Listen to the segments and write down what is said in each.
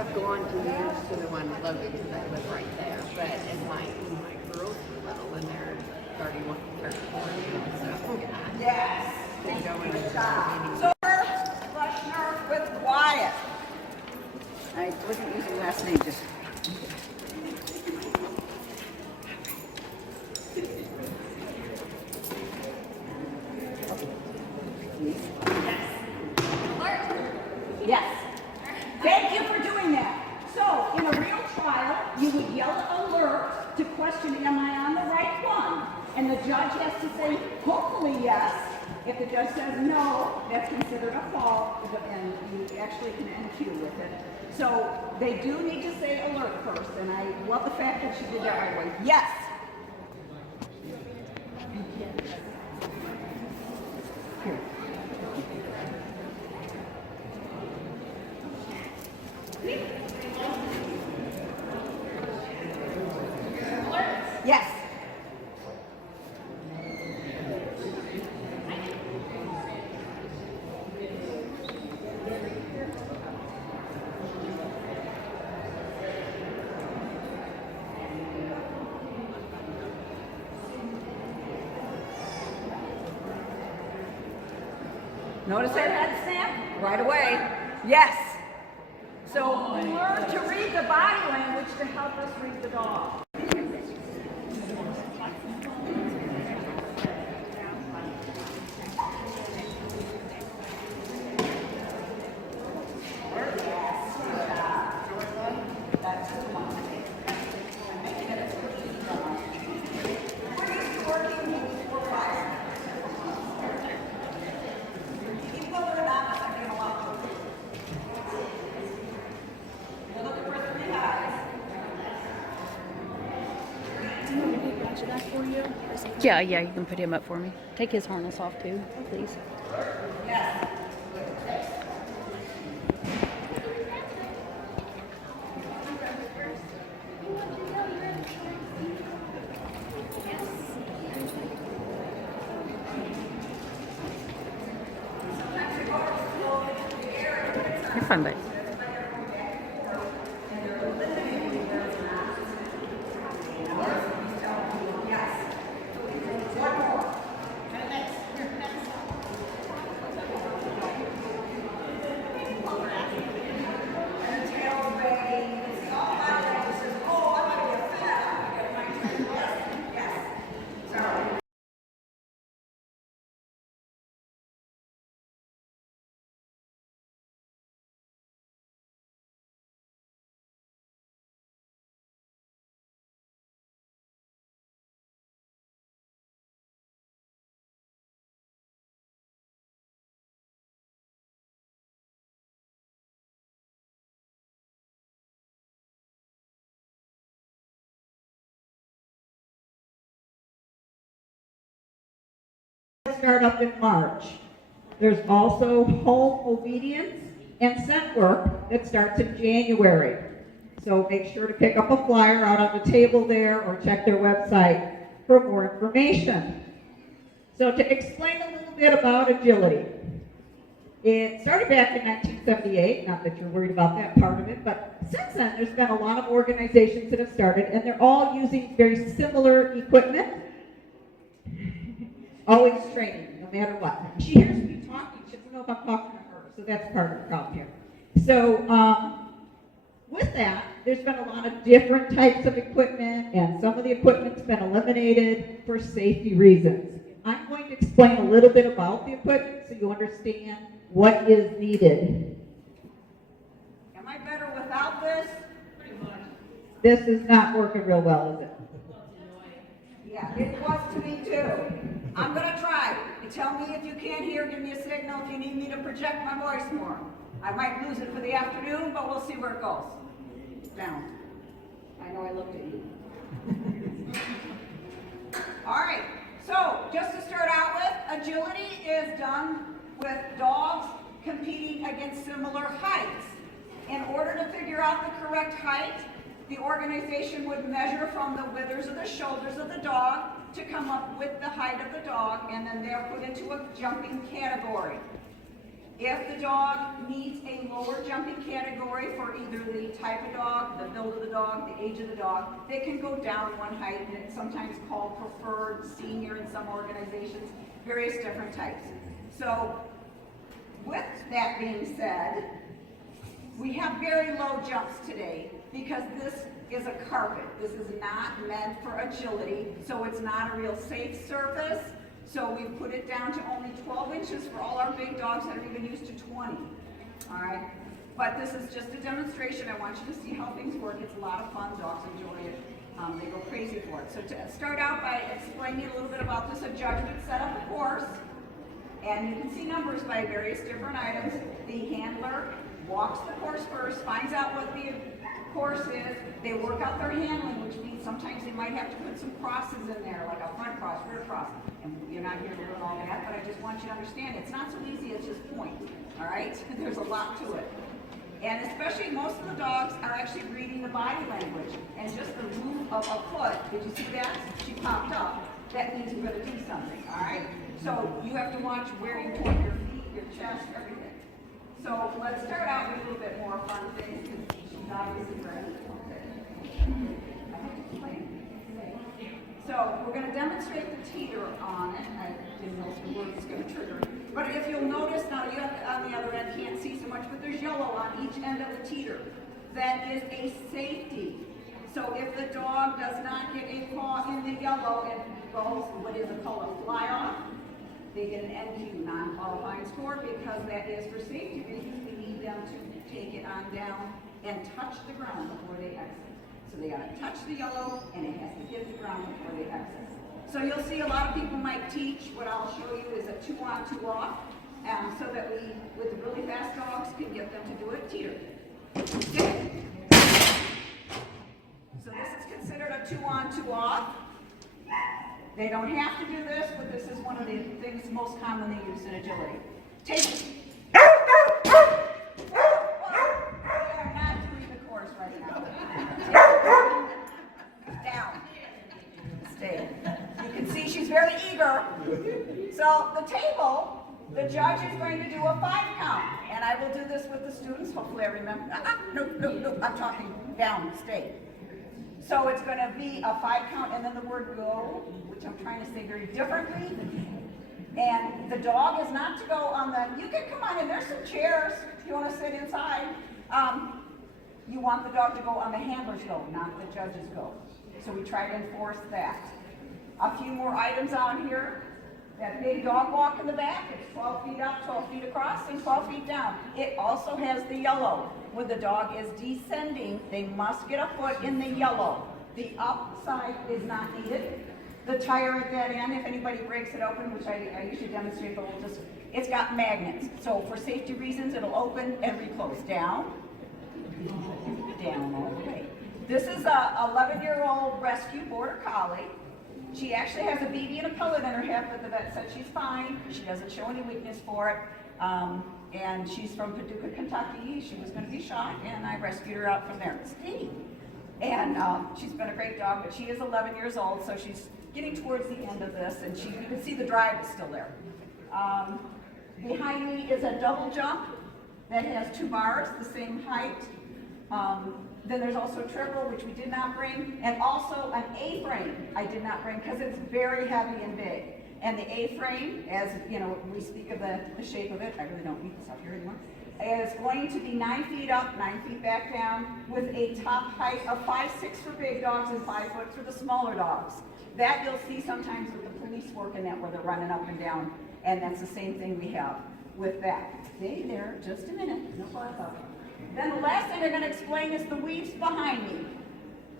I've gone to use to the one Logan because I live right there. But as my girls were little and they're 31, 34, so yeah. Yes. Been going Good to job. the So, Flushner with Wyatt. I wasn't using last name, just. Yes. Thank you for doing that. So, in a real trial, you would yell alert to question, am I on the right one? And the judge has to say, hopefully yes. If the judge says no, that's considered a fault, and you actually can NQ with it. So, they do need to say alert first, and I love the fact that she did that right away. Yes. Here. Yes. Notice her head snap? Right away. Yes. So learn to read the body language to help us read the dog. Yeah, you can put him up for me. Take his harness off too, please. Yes. You're fine, bud. Start up in March. There's also home obedience and scent work that starts in January. So make sure to pick up a flyer out on the table there or check their website for more information. So to explain a little bit about agility. It started back in 1978, not that you're worried about that part of it, but since then there's been a lot of organizations that have started and they're all using very similar equipment. Always training, no matter what. She hears me talking, she doesn't know if I'm talking to her, so that's part of the problem here. So with that, there's been a lot of different types of equipment, and some of the equipment's been eliminated for safety reasons. I'm going to explain a little bit about the equipment so you understand what is needed. Am I better without this? Pretty much. This is not working real well, is it? Yeah, it was to me too. I'm gonna try. You tell me if you can't hear, give me a signal if you need me to project my voice more. I might lose it for the afternoon, but we'll see where it goes. Down. I know I looked at you. All right, so just to start out with, agility is done with dogs competing against similar heights. In order to figure out the correct height, the organization would measure from the withers of the shoulders of the dog to come up with the height of the dog, and then they're put into a jumping category. If the dog meets a lower jumping category for either the type of dog, the build of the dog, the age of the dog, they can go down one height, and it's sometimes called preferred senior in some organizations, various different types. So with that being said, we have very low jumps today because this is a carpet. This is not meant for agility, so it's not a real safe surface. So we've put it down to only 12 inches for all our big dogs that are even used to 20. All right? But this is just a demonstration. I want you to see how things work. It's a lot of fun. Dogs enjoy it. They go crazy for it. So to start out by explaining a little bit about this, a judge would set up a course, and you can see numbers by various different items. The handler walks the course first, finds out what the course is. They work out their handling, which means sometimes they might have to put some crosses in there, like a front cross, rear cross. And you're not here to learn all that, but I just want you to understand it's not so easy as just points. All right? There's a lot to it. And especially most of the dogs are actually reading the body language. And just the move of a foot, did you see that? She popped up. That means you're going to do something. All right? So you have to watch where you point your feet, your chest, everything. So let's start out with a little bit more fun things because she's obviously ready. I have to explain. So we're going to demonstrate the teeter on it. I didn't know if the word was going to trigger. But if you'll notice now, you on the other end can't see so much, but there's yellow on each end of the teeter. That is a safety. So if the dog does not get a paw in the yellow and goes what is called a fly off, they get an NQ, non-qualifying score, because that is for safety reasons. We need them to take it on down and touch the ground before they exit. So they gotta touch the yellow and it has to hit the ground before they exit. So you'll see a lot of people might teach, what I'll show you is a 2-on, 2-off, so that we, with the really fast dogs, can get them to do it teeter. Okay. So this is considered a 2-on, 2-off. They don't have to do this, but this is one of the things most commonly used in agility. Take it. We are not doing the course right now. Down. Stay. You can see she's very eager. So the table, the judge is going to do a 5-count. And I will do this with the students. Hopefully I remember. No, I'm talking down, stay. So it's going to be a 5-count and then the word go, which I'm trying to say very differently. And the dog is not to go on the, you can come on in, there's some chairs if you want to sit inside. You want the dog to go on the handler's go, not the judge's go. So we try to enforce that. A few more items on here. That big dog walk in the back, it's 12 feet up, 12 feet across, and 12 feet down. It also has the yellow. When the dog is descending, they must get a foot in the yellow. The upside is not needed. The tire at that end, if anybody breaks it open, which I usually demonstrate, but we'll just, it's got magnets. So for safety reasons, it'll open and reclose. Down, down all the way. This is a 11-year-old rescue border collie. She actually has a BB and a pellet in her hip, but the vet said she's fine. She doesn't show any weakness for it. And she's from Paducah, Kentucky. She was going to be shot, and I rescued her out from there. Steve. And she's been a great dog, but she is 11 years old, so she's getting towards the end of this, and you can see the drive is still there. Behind me is a double jump that has 2 bars, the same height. Then there's also a triple, which we did not bring, and also an A-frame I did not bring because it's very heavy and big. And the A-frame, as you know, we speak of the shape of it, I really don't need this up here anymore, is going to be 9 feet up, 9 feet back down, with a top height of 5'6" for big dogs and 5 foot for the smaller dogs. That you'll see sometimes with the police working that where they're running up and down, and that's the same thing we have with that. Stay there just a minute, no far above. Then the last thing I'm going to explain is the weaves behind me.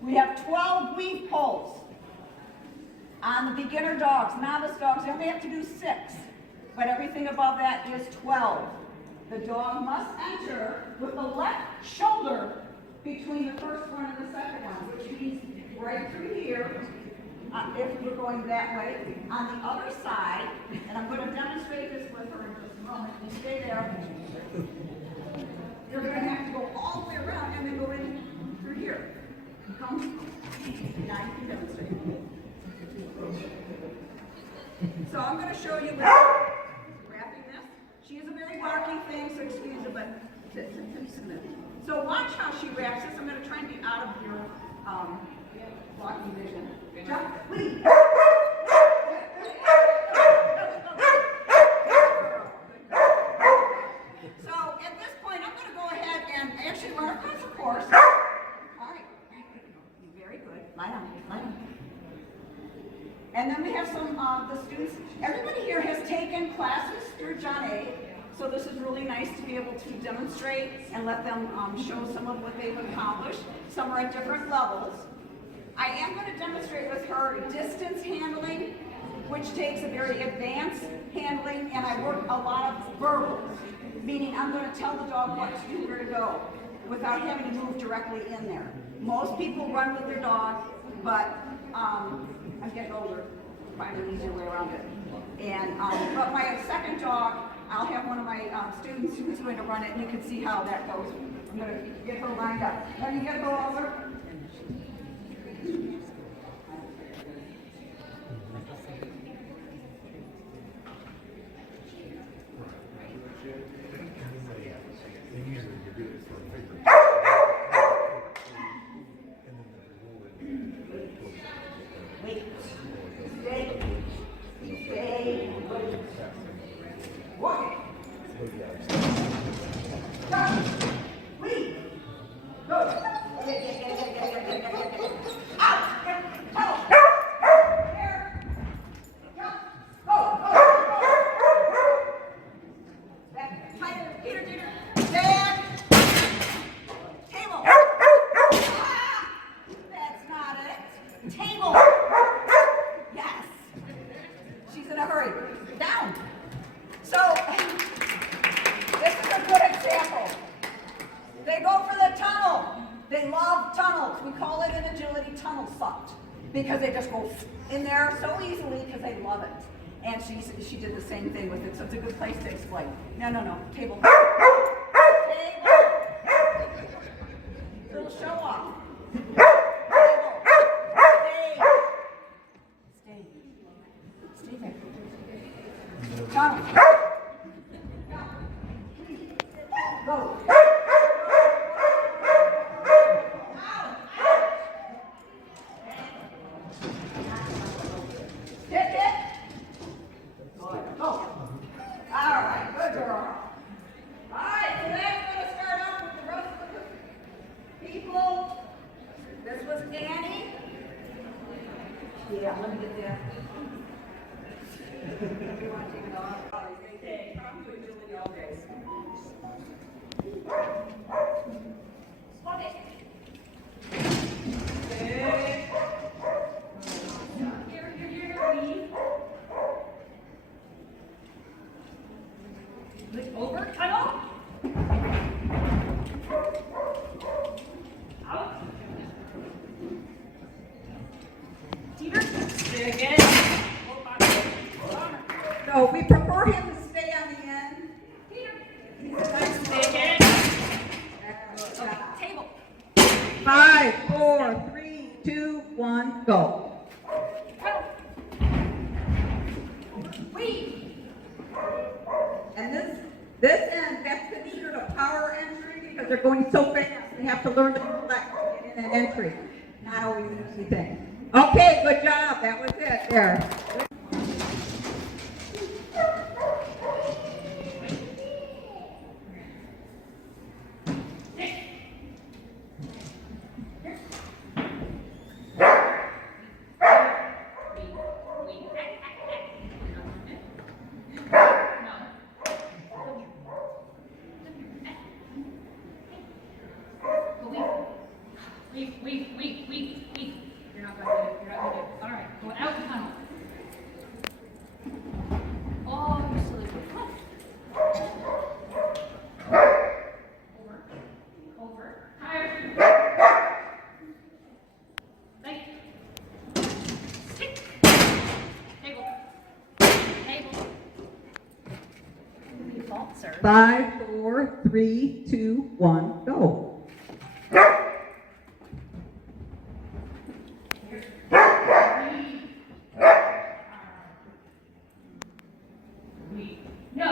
We have 12 weave poles on the beginner dogs. Novice dogs, they only have to do 6, but everything above that is 12. The dog must enter with the left shoulder between the first one and the second one, which means right through here, if we're going that way. On the other side, and I'm going to demonstrate this with her in just a moment, you stay there. You're going to have to go all the way around and then go in through here. Come. Now you can demonstrate. So I'm going to show you wrapping this. She is a very barking things, excuse me, but so watch how she wraps this. I'm going to try and be out of your blocking vision. Jump, please. So at this point, I'm going to go ahead and actually run across the course. All right, very good. Lie down, lie down. And then we have some the students. Everybody here has taken classes through John A. So this is really nice to be able to demonstrate and let them show some of what they've accomplished. Some are at different levels. I am going to demonstrate with her distance handling, which takes a very advanced handling, and I work a lot of verbal, meaning I'm going to tell the dog what to do, where to go, without having to move directly in there. Most people run with their dog, but I'm getting older, find an easier way around it. And but my second dog, I'll have one of my students who's going to run it, and you can see how that goes. I'm going to get her lined up. Let me get her over. Wait. Stay. Stay. Walk it. Stop. Wait. Go. Out. Out. There. Jump. Go. Back. Tighter. Peter. Back. Table. Ah, that's not it. Table. Yes. She's in a hurry. Down. So, this is a good example. They go for the tunnel. They love tunnels. We call it in agility tunnel sucked, because they just go in there so easily because they love it. And she did the same thing with it, so it's a good place to explain. No. Table. Table. Little show off. Table. Stay there. Tunnel. Go. Hit it. Good. Go. All right, good girl. All right, so that's going to start off with the rest of the people. This was Annie. Yeah, let me get there. You want to take it off? Okay, come to agility all day. Okay. Here. Lift over, tunnel. Out. Teeter. Stay again. So we prefer him to stay on the end. Stay again. Table. 5, 4, 3, 2, 1, go. Wait. And this end, that's considered a power entry because they're going so fast. They have to learn to reflect to get in an entry. Not always an easy thing. Okay, good job. That was it. There. Wait. You're not going to do it. All right, going out the tunnel. Oh, you're silly. Over. Higher. Right. Stick. Table. 5, 4, 3, 2, 1, go. No.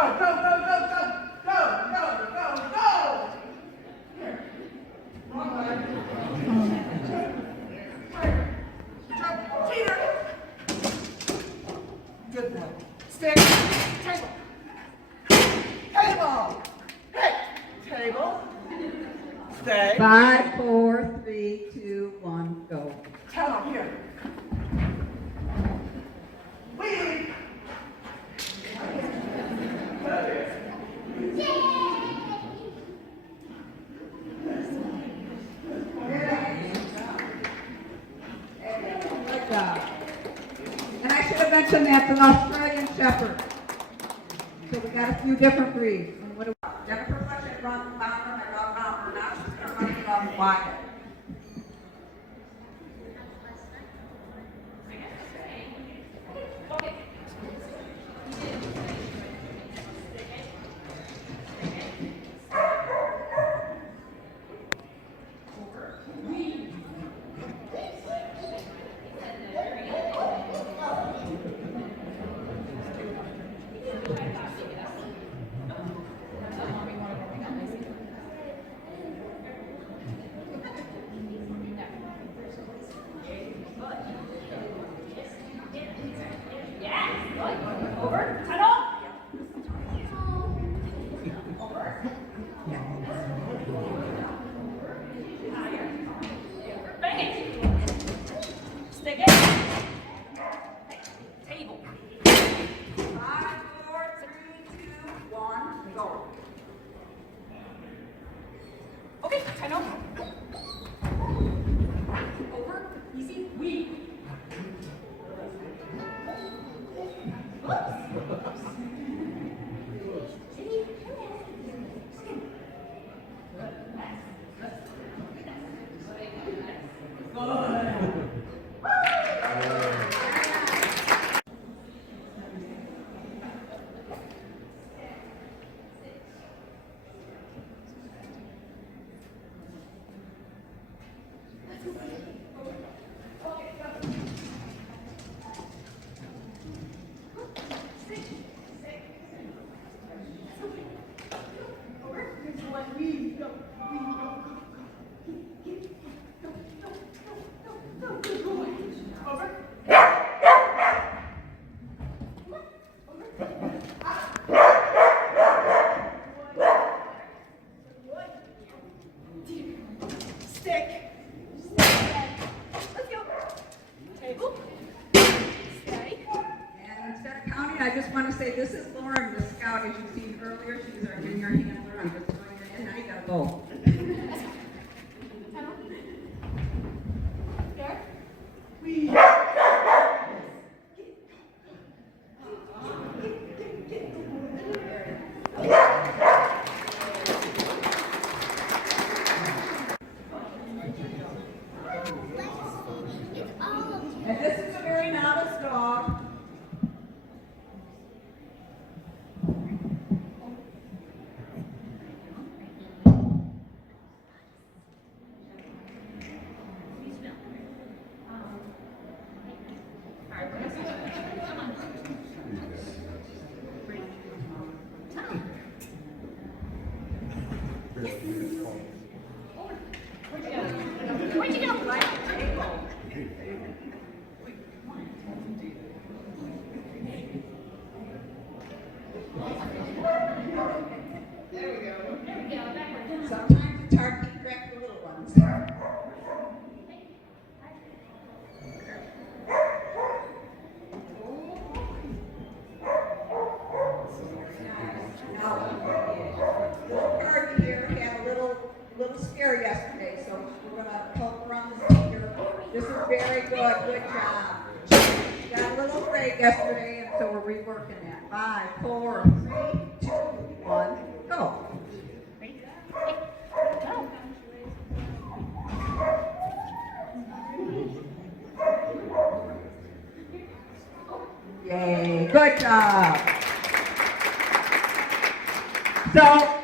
Go, go, go, go, go, go, go, go, go. Here. Wrong leg. Jump, Peter. Good boy. Stick. Table. Table. Hey. Table. Stay. 5, 4, 3, 2, 1, go. Tell him here. Weave. Good job. And I should have mentioned that's an Australian Shepherd. So we got a few different breeds. And what do Jennifer Fletcher run Bomber, I run Bomber. Now she's going to run it off Wyatt. I just want to say this is Lauren, the scout, as you've seen earlier. She's our junior handler. I'm just throwing her in. Now you gotta go. And this is a very novice dog. Where'd you go? Sometimes it's hard to correct the little ones. Little Harvey here had a little scare yesterday, so we're gonna help her on the finger. This is very good job. She got a little afraid yesterday, and so we're reworking that. 5, 4, 3, 2, 1, go. Yay, good job. So